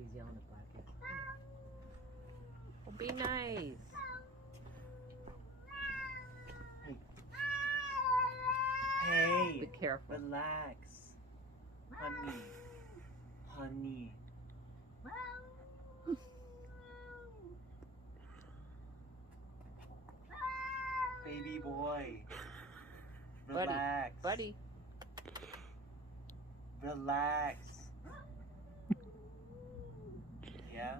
He's yelling at Blackie. Well, be nice. Hey, Be careful. relax. Honey. Honey. Baby boy. Relax. Buddy. Relax. Yeah?